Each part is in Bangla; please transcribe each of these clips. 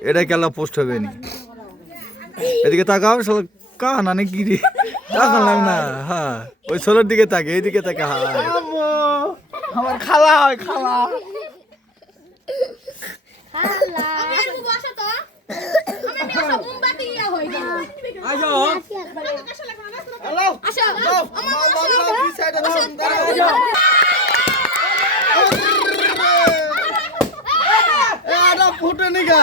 এটা কেলা পোস্ট হবে নি এদিকে তাকাও শালা কা না নাকি রে তাকালাম না হ্যাঁ ওই ছোলোর দিকে তাকে এইদিকে তাকে হ্যাঁ আমার খালা হয় খালা ইয়া কি ফুটে নিগা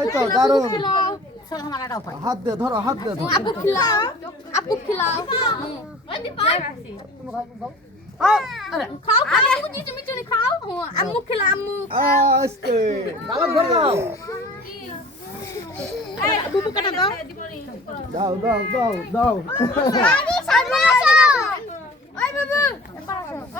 এই তো দারুণ হাত দে ধরো হাত দে। ধরো আপু খিলাও। আপু খিলাও খাও খাও মুজি তুমি তুমি খাও। আম্মু খিলা আম্মু। আস্তে। দাও ধরে দাও। দাও। দাও দাও দাও